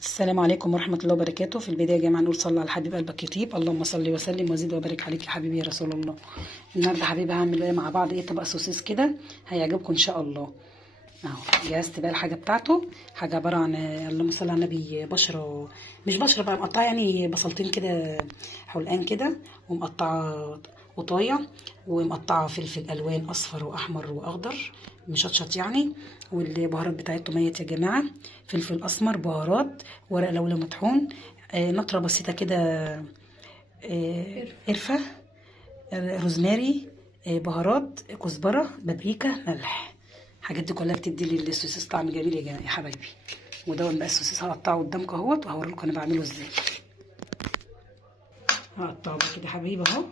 السلام عليكم ورحمة الله وبركاته. في البداية يا جماعة نقول صلى على حبيب قلبك يطيب، اللهم صل وسلم وزد وبارك عليك يا حبيبي يا رسول الله. النهارده حبيبي هعمل ايه مع بعض؟ طبق سوسيس كده هيعجبكم ان شاء الله. اهو جهزت بقى الحاجة بتاعته. حاجة عبارة عن اللهم صل على النبي، بشرة مش بشرة بقى، مقطعة يعني بصلتين كده حلقان كده، ومقطعة قطايع، ومقطعة فلفل الوان اصفر واحمر واخضر مشطشط يعني، والبهارات بتاعته ميت يا جماعه، فلفل اسمر، بهارات، ورق لورا مطحون، نطره بسيطه كده، قرفه، روزماري، بهارات، كزبره، بابريكا، ملح. الحاجات دي كلها بتدي للسوسيس طعم جميل يا جماعه يا حبايبي. ودون بقى السوسيس هقطعه قدامكم اهوت، وهوريلكم انا بعمله ازاي. هقطعه بقى كده يا حبايبي اهو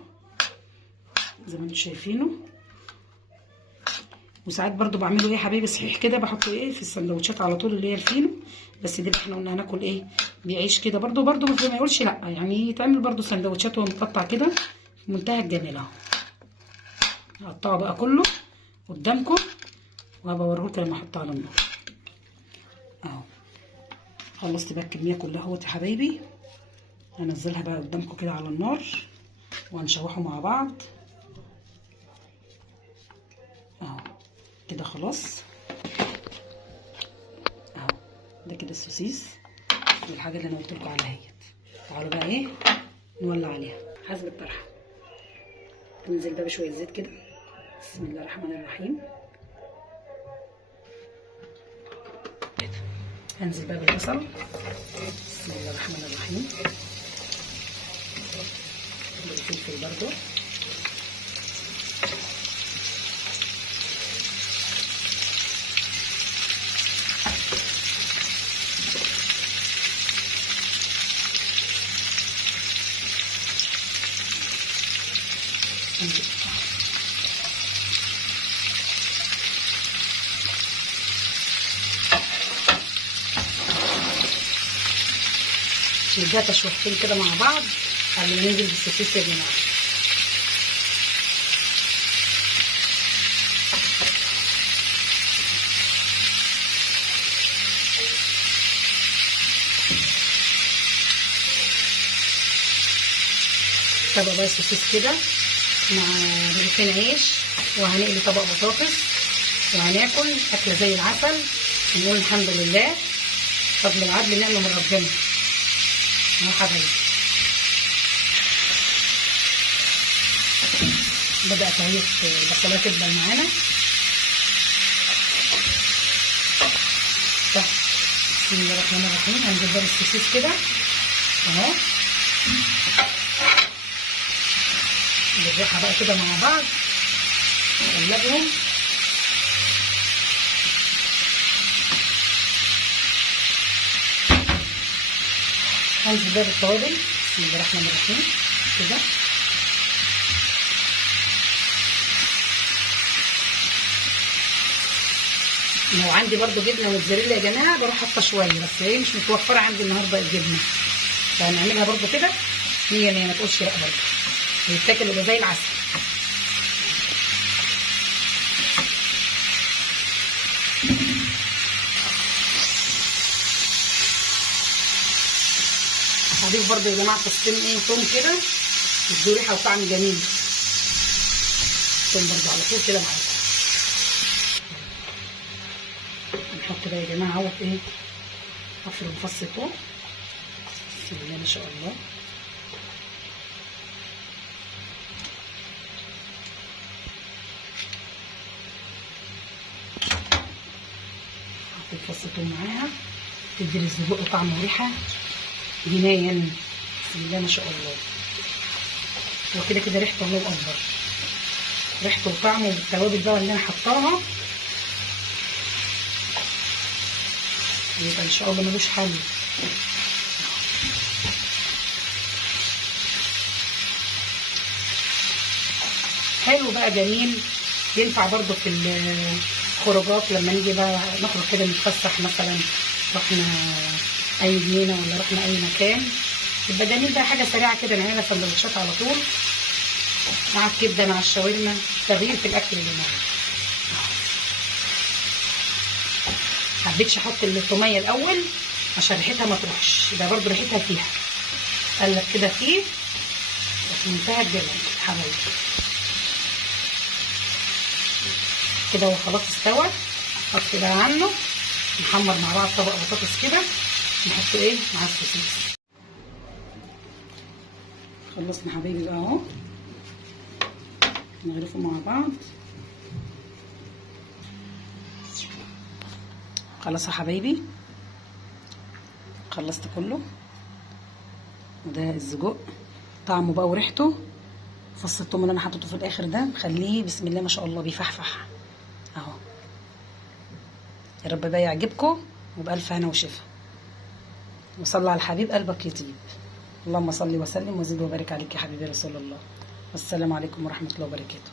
زي ما انتم شايفينه. وساعات برضو بعمله ايه يا حبايبي صحيح كده، بحطه في السندوتشات على طول اللي هي الفينو. بس دي احنا قلنا هناكل بعيش كده، برضو ما يقولش لا، يعني يتعمل برضو سندوتشات وهو متقطع كده في منتهى الجمال اهو. هقطعه بقى كله قدامكم وهبقى اوريكم لما احطه على النار اهو. خلصت بقى الكميه كلها اهوت يا حبايبي. هنزلها بقى قدامكم كده على النار وهنشوحه مع بعض اهو كده. خلاص اهو، ده كده السوسيس والحاجه اللي انا قلت لكم عليها اهيت. تعالوا بقى نولع عليها حسب الطرحه. ننزل بقى بشويه زيت كده، بسم الله الرحمن الرحيم. هنزل بقى بالبصل، بسم الله الرحمن الرحيم، بالفلفل برضو، نديها تشويحتين كده مع بعض قبل ما ننزل بالسوسيس يا جماعه. طبق بقى السوسيس كده مع رغيفين عيش، وهنقلي طبق بطاطس، وهناكل اكله زي العسل ونقول الحمد لله، فضل العدل نعمه من ربنا يا حبايبي. بدأت اهي البصلايه تدبل معانا. بسم الله الرحمن الرحيم. هنجيب بقى السوسيس كده اهو، بالراحه بقى كده مع بعض نقلبهم. هنزل بقى بالتوابل، بسم الله الرحمن الرحيم كده. لو عندي برضو جبنه موتزاريلا يا جماعه بروح حاطه شويه، بس هي مش متوفره عندي النهارده الجبنه، فهنعملها برضو كده 100 100، ما تقولش لا، برضو بيتاكل يبقى زي العسل. هضيف برضو يا جماعه فصين توم كده يدوا ريحه وطعم جميل. توم برضو على طول كده معاكم. نحط بقى يا جماعه اهوت افرم فص توم، بسم الله ما شاء الله. حطيت فص توم معاها تدي للسجق طعم وريحه جنايه، بسم الله ما شاء الله. هو كده كده ريحته الله اكبر، ريحته وطعمه والتوابل بقى اللي انا حطاها يبقى ان شاء الله ملوش حل. حلو بقى جميل، ينفع برضو في الخروجات لما نيجي بقى نخرج كده نتفسح، مثلا رحنا اي جنينه ولا رحنا اي مكان، يبقى جميل بقى، حاجه سريعه كده نعملها سندوتشات على طول مع الكبده مع الشاورما، تغيير في الاكل اللي معانا. حبيتش احط التوميه الاول عشان ريحتها ما تروحش، يبقى برضو ريحتها فيها. قلب كده فيه في منتهى الجمال حبايبي. كده هو خلاص استوى. نحط بقى عنه نحمر مع بعض طبق بطاطس كده، نحط ايه مع السوسيس. خلصنا حبايبي بقى اهو، نغرفه مع بعض. خلاص يا حبايبي، خلصت كله. وده السجق طعمه بقى وريحته. فص الثوم اللي انا حطيته في الاخر ده مخليه بسم الله ما شاء الله بيفحفح اهو. يا رب بقى يعجبكم وبألف هنا وشفا. وصلى على الحبيب قلبك يطيب. اللهم صل وسلم وزد وبارك عليك يا حبيبي رسول الله. والسلام عليكم ورحمة الله وبركاته.